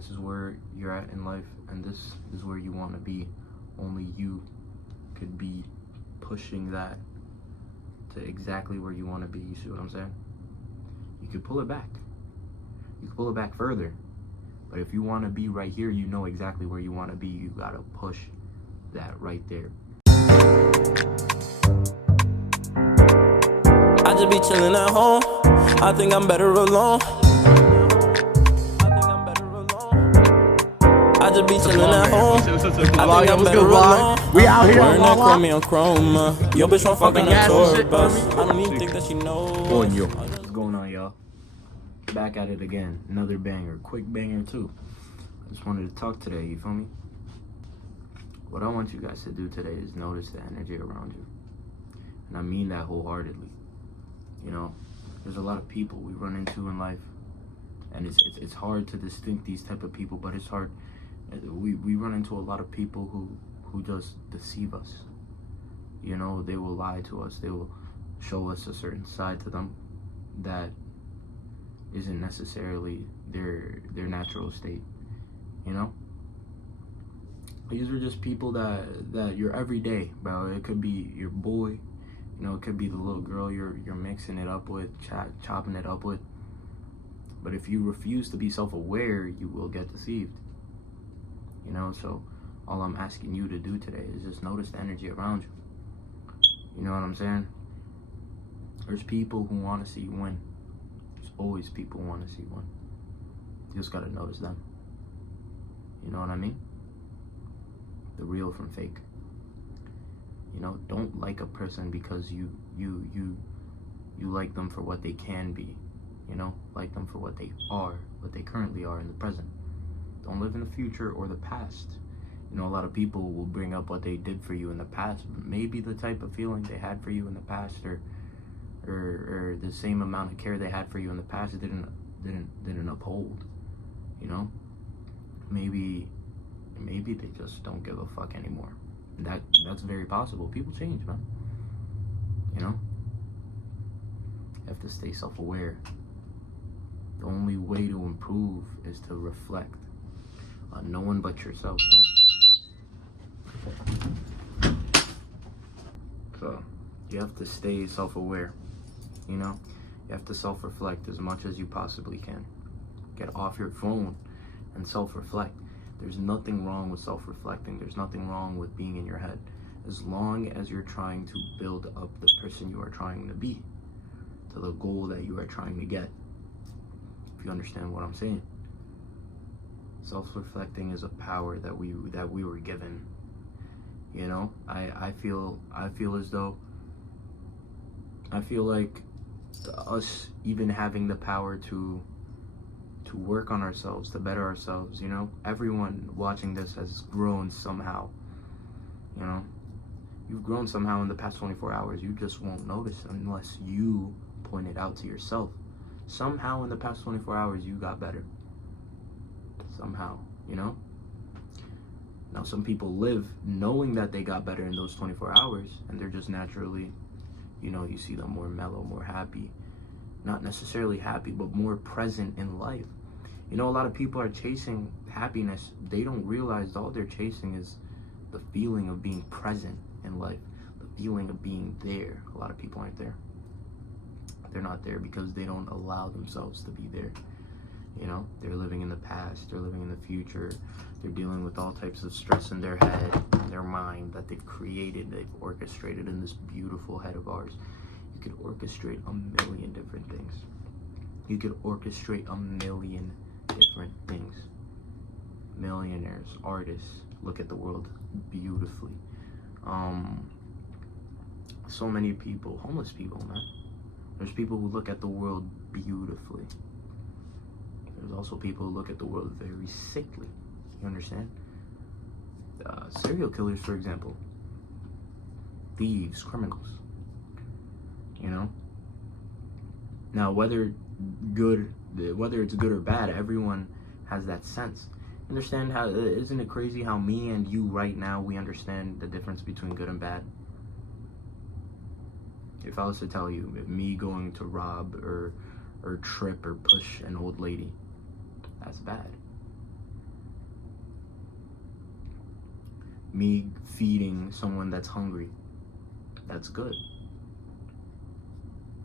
This is where you're at in life, and this is where you want to be. Only you could be pushing that to exactly where you want to be. You see what I'm saying? You could pull it back. You could pull it back further. But if you want to be right here, you know exactly where you want to be. You got to push that right there. I just be chilling at home. I think I'm better alone. I just be chilling at home. I think I'm better alone. We out here. Wearing that chromium chrome. Yo, bitch, I'm fucking a tour bus. I don't even think that she knows. What's going on, y'all? Back at it again. Another banger. Quick banger, too. I just wanted to talk today, you feel me? What I want you guys to do today is notice the energy around you. And I mean that wholeheartedly. You know, there's a lot of people we run into in life. And it's hard to distinct these type of people, but it's hard. We run into a lot of people who just deceive us. You know, they will lie to us. They will show us a certain side to them that isn't necessarily their natural state. You know, these are just people that you're everyday, bro. It could be your boy, you know, it could be the little girl you're mixing it up with, chopping it up with. But if you refuse to be self-aware, you will get deceived. You know, so all I'm asking you to do today is just notice the energy around you. You know what I'm saying? There's people who want to see you win. There's always people who want to see you win. You just gotta notice them. You know what I mean? The real from fake. You know, don't like a person because you like them for what they can be. You know, like them for what they are, what they currently are in the present. Don't live in the future or the past. You know, a lot of people will bring up what they did for you in the past, but maybe the type of feeling they had for you in the past, or the same amount of care they had for you in the past didn't uphold. You know, maybe they just don't give a fuck anymore. That's very possible. People change, man. You know, you have to stay self-aware. The only way to improve is to reflect on no one but yourself. So you have to stay self-aware. You know, you have to self-reflect as much as you possibly can. Get off your phone and self-reflect. There's nothing wrong with self-reflecting. There's nothing wrong with being in your head, as long as you're trying to build up the person you are trying to be, to the goal that you are trying to get. If you understand what I'm saying. Self-reflecting is a power that we were given. You know, I feel like us even having the power to work on ourselves, to better ourselves, you know, everyone watching this has grown somehow. You know, you've grown somehow in the past 24 hours. You just won't notice unless you point it out to yourself. Somehow in the past 24 hours you got better. Somehow, you know. Now some people live knowing that they got better in those 24 hours, and they're just naturally, you know, you see them more mellow, more happy. Not necessarily happy, but more present in life. You know, a lot of people are chasing happiness. They don't realize all they're chasing is the feeling of being present in life, the feeling of being there. A lot of people aren't there. They're not there because they don't allow themselves to be there. You know, they're living in the past, they're living in the future, they're dealing with all types of stress in their head, in their mind that they've created, they've orchestrated in this beautiful head of ours. You could orchestrate a million different things. You could orchestrate a million different things. Millionaires, artists, look at the world beautifully. So many people, homeless people, man. There's people who look at the world beautifully. There's also people who look at the world very sickly. You understand? Serial killers, for example. Thieves, criminals. You know? Now, whether it's good or bad, everyone has that sense. Understand how, isn't it crazy how me and you right now, we understand the difference between good and bad? If I was to tell you, if me going to rob or trip or push an old lady, that's bad. me feeding someone that's hungry. That's good.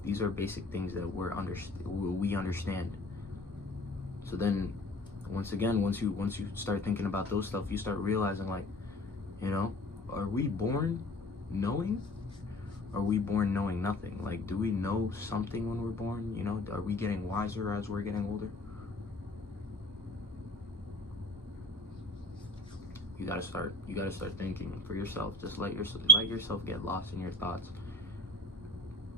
These are basic things that we understand. So then, once you start thinking about those stuff, you start realizing, like, you know, are we born knowing? Are we born knowing nothing? Like, do we know something when we're born? You know, are we getting wiser as we're getting older? You gotta start thinking for yourself. Just let yourself get lost in your thoughts.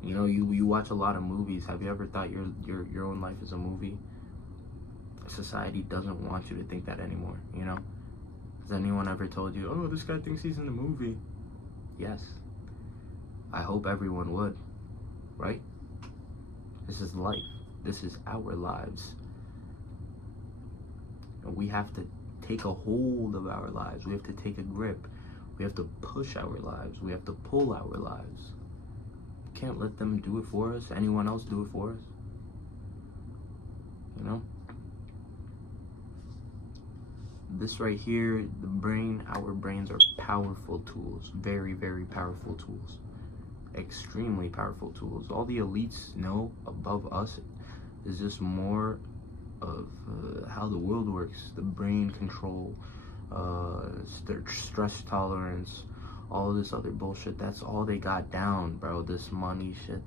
You know, you watch a lot of movies. Have you ever thought your own life is a movie? Society doesn't want you to think that anymore, you know? Has anyone ever told you, oh, this guy thinks he's in the movie? Yes. I hope everyone would, right? This is life. This is our lives. And we have to take a hold of our lives. We have to take a grip. We have to push our lives. We have to pull our lives. We can't let them do it for us. Anyone else do it for us. You know? This right here, the brain, our brains are powerful tools. Very, very powerful tools. Extremely powerful tools. All the elites know above us is just more of how the world works. The brain control, stress tolerance, all this other bullshit. That's all they got down, bro. This money shit,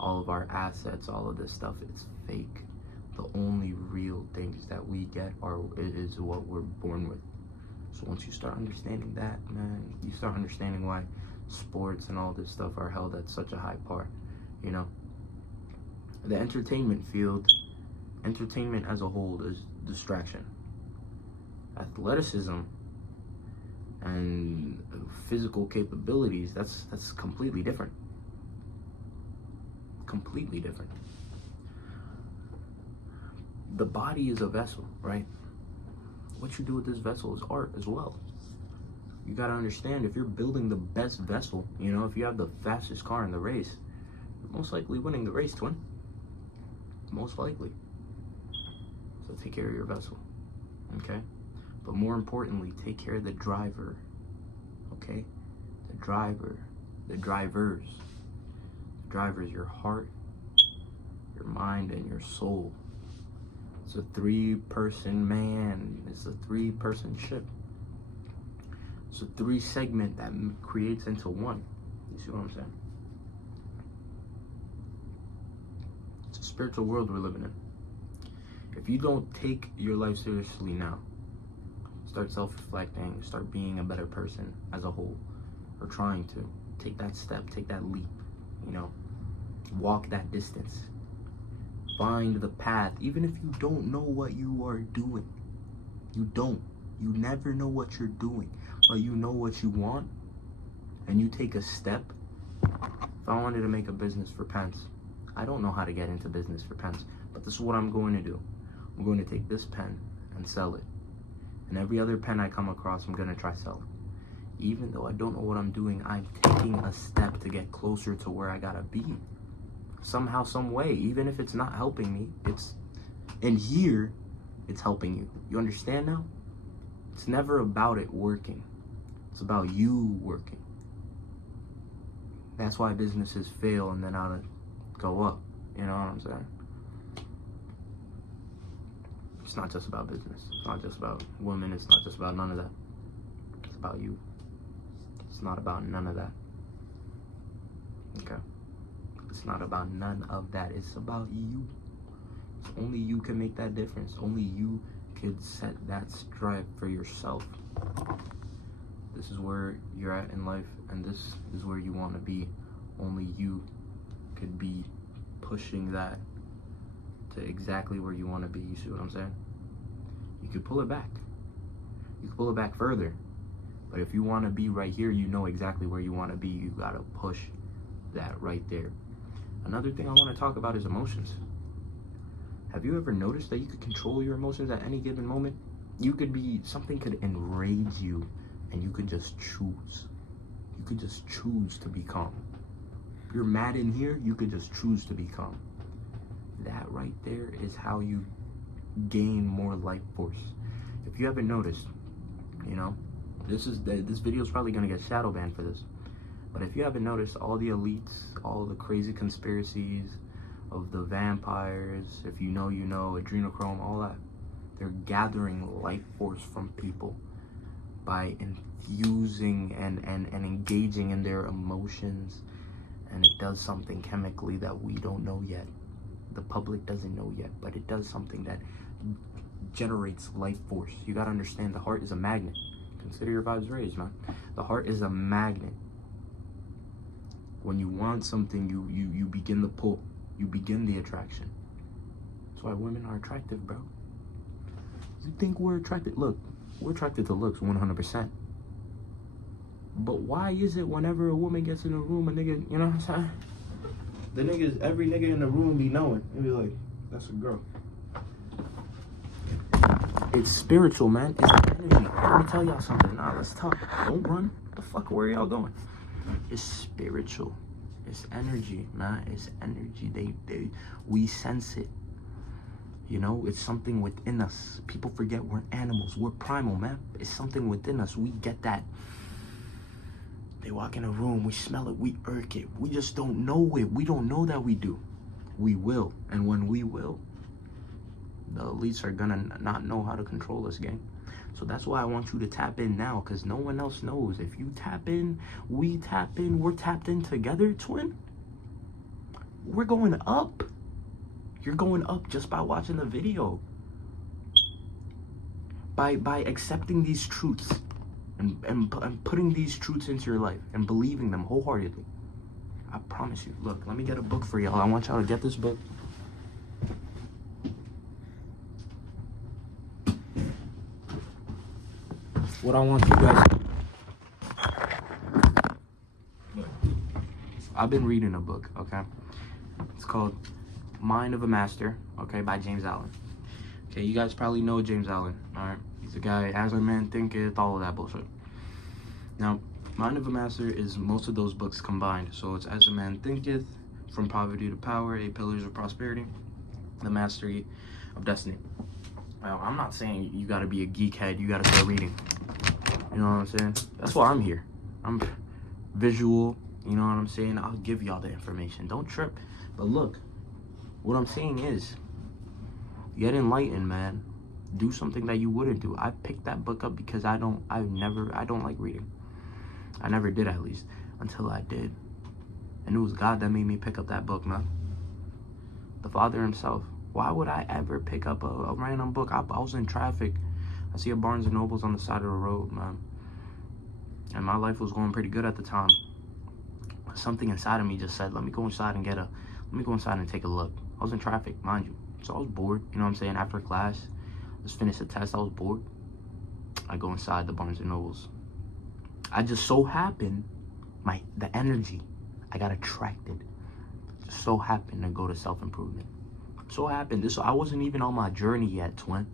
all of our assets, all of this stuff, it's fake. The only real things that we get is what we're born with. So once you start understanding that, man, you start understanding why sports and all this stuff are held at such a high par, you know? The entertainment field, entertainment as a whole is distraction. Athleticism and physical capabilities, that's completely different. Completely different. The body is a vessel, right? What you do with this vessel is art as well. You gotta understand, if you're building the best vessel, you know, if you have the fastest car in the race, you're most likely winning the race, twin. Most likely. So take care of your vessel, okay? But more importantly, take care of the driver, okay? The drivers. The driver is your heart, your mind, and your soul. It's a 3-person man. It's a 3-person ship. It's a 3-segment that creates into one. You see what I'm saying? It's a spiritual world we're living in. If you don't take your life seriously now, start self-reflecting, start being a better person as a whole, or trying to take that step, take that leap, you know, walk that distance. Find the path, even if you don't know what you are doing. You never know what you're doing, but you know what you want, and you take a step. If I wanted to make a business for pens, I don't know how to get into business for pens, but this is what I'm going to do. I'm going to take this pen and sell it, and every other pen I come across, I'm going to try selling. Even though I don't know what I'm doing, I'm taking a step to get closer to where I gotta be. Somehow, some way, even if it's not helping me, it's in here, it's helping you. You understand now? It's never about it working. It's about you working. That's why businesses fail and then how to go up. You know what I'm saying? It's not just about business. It's not just about women. It's not just about none of that. It's about you. It's not about none of that. Okay? It's not about none of that. It's about you. It's only you can make that difference. Only you could set that stripe for yourself. This is where you're at in life, and this is where you want to be. Only you could be pushing that to exactly where you want to be. You see what I'm saying? You could pull it back. You could pull it back further. But if you want to be right here, you know exactly where you want to be. You got to push that right there. Another thing I want to talk about is emotions. Have you ever noticed that you could control your emotions at any given moment? You could be, something could enrage you, and you could just choose. You could just choose to be calm. If you're mad in here, you could just choose to be calm. That right there is how you gain more life force. If you haven't noticed, you know, this video is probably gonna get shadow banned for this. But if you haven't noticed, all the elites, all the crazy conspiracies of the vampires, if you know, adrenochrome, all that, they're gathering life force from people by infusing and engaging in their emotions, and it does something chemically that we don't know yet. The public doesn't know yet, but it does something that generates life force. You gotta understand, the heart is a magnet. Consider your vibes raised, man. The heart is a magnet. When you want something, you begin the pull. You begin the attraction. That's why women are attractive, bro. You think we're attracted? Look, we're attracted to looks 100%. But why is it whenever a woman gets in a room, a nigga, you know what I'm saying? The niggas, every nigga in the room be knowing. They be like, that's a girl. It's spiritual, man. It's energy. Let me tell y'all something. Nah, let's talk. Don't run. The fuck, where y'all going? It's spiritual. It's energy, man. It's energy. We sense it. You know, it's something within us. People forget we're animals. We're primal, man. It's something within us. We get that. They walk in a room, we smell it, we irk it. We just don't know it. We don't know that we do. We will. And when we will, the elites are gonna not know how to control us, gang. So that's why I want you to tap in now, because no one else knows. If you tap in, we tap in, we're tapped in together, twin. We're going up. You're going up just by watching the video. By accepting these truths and putting these truths into your life and believing them wholeheartedly. I promise you. Look, let me get a book for y'all. I want y'all to get this book. What I want you guys to... Look, I've been reading a book, okay? It's called Mind of a Master, okay, by James Allen. Okay, you guys probably know James Allen, alright? He's a guy, as a man thinketh, all of that bullshit. Now, Mind of a Master is most of those books combined. So it's As a Man Thinketh, From Poverty to Power, 8 Pillars of Prosperity, The Mastery of Destiny. Now, I'm not saying you gotta be a geekhead, you gotta start reading. You know what I'm saying? That's why I'm here. I'm visual, you know what I'm saying? I'll give y'all the information. Don't trip. But look, what I'm saying is, get enlightened, man. Do something that you wouldn't do. I picked that book up because I don't like reading. I never did, at least, until I did. And it was God that made me pick up that book, man. The Father himself. Why would I ever pick up a random book? I was in traffic. I see a Barnes and Nobles on the side of the road, man. And my life was going pretty good at the time. Something inside of me just said, let me go inside and take a look. I was in traffic, mind you. So I was bored, you know what I'm saying? After class, just finished the test, I was bored. I go inside the Barnes and Nobles. I just so happened, the energy, I got attracted. Just so happened to go to self-improvement. So happened, I wasn't even on my journey yet, twin.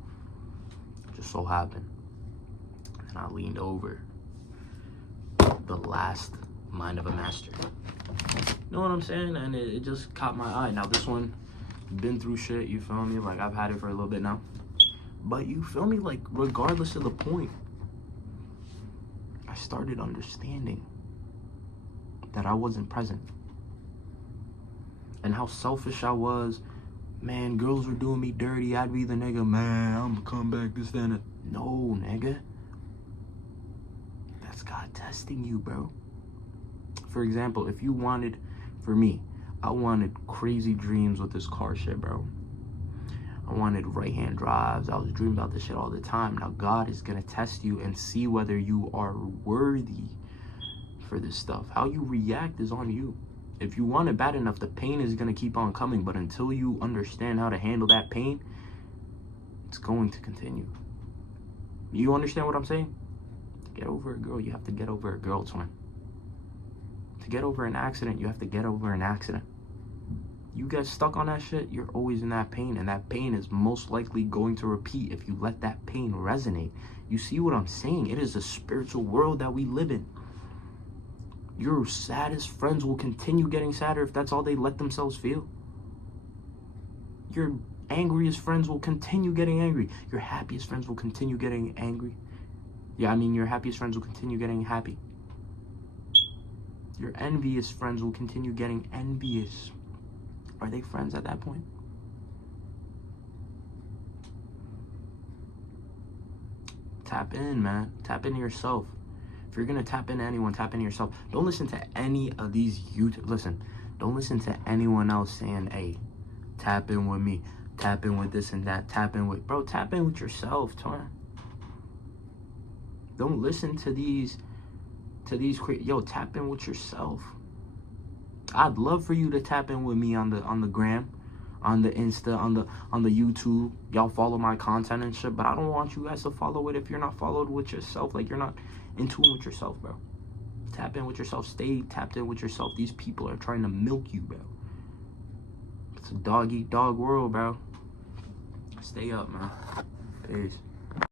Just so happened. And I leaned over. The last Mind of a Master. You know what I'm saying? And it just caught my eye. Now this one, been through shit, you feel me? Like, I've had it for a little bit now. But you feel me? Like, regardless of the point, I started understanding that I wasn't present. And how selfish I was. Man, girls were doing me dirty. I'd be the nigga, man, I'm gonna come back, this, that, and that. No, nigga. That's God testing you, bro. For example, if you wanted, for me, I wanted crazy dreams with this car shit, bro. I wanted right-hand drives. I was dreaming about this shit all the time. Now, God is gonna test you and see whether you are worthy for this stuff. How you react is on you. If you want it bad enough, the pain is gonna keep on coming. But until you understand how to handle that pain, it's going to continue. You understand what I'm saying? To get over a girl, you have to get over a girl, twin. To get over an accident, you have to get over an accident. You get stuck on that shit, you're always in that pain, and that pain is most likely going to repeat if you let that pain resonate. You see what I'm saying? It is a spiritual world that we live in. Your saddest friends will continue getting sadder if that's all they let themselves feel. Your angriest friends will continue getting angry. Your happiest friends will continue getting angry. Yeah, I mean, your happiest friends will continue getting happy. Your envious friends will continue getting envious. Are they friends at that point? Tap in, man. Tap into yourself. If you're gonna tap into anyone, tap into yourself. Don't listen to any of these Listen, don't listen to anyone else saying, hey, tap in with me. Tap in with this and that. Tap in with... Bro, tap in with yourself, Torn. Don't listen to these... Yo, tap in with yourself. I'd love for you to tap in with me on the gram, on the Insta, on the YouTube. Y'all follow my content and shit, but I don't want you guys to follow it if you're not followed with yourself. Like, you're not in tune with yourself, bro. Tap in with yourself. Stay tapped in with yourself. These people are trying to milk you, bro. It's a dog-eat-dog world, bro. Stay up, man. Peace.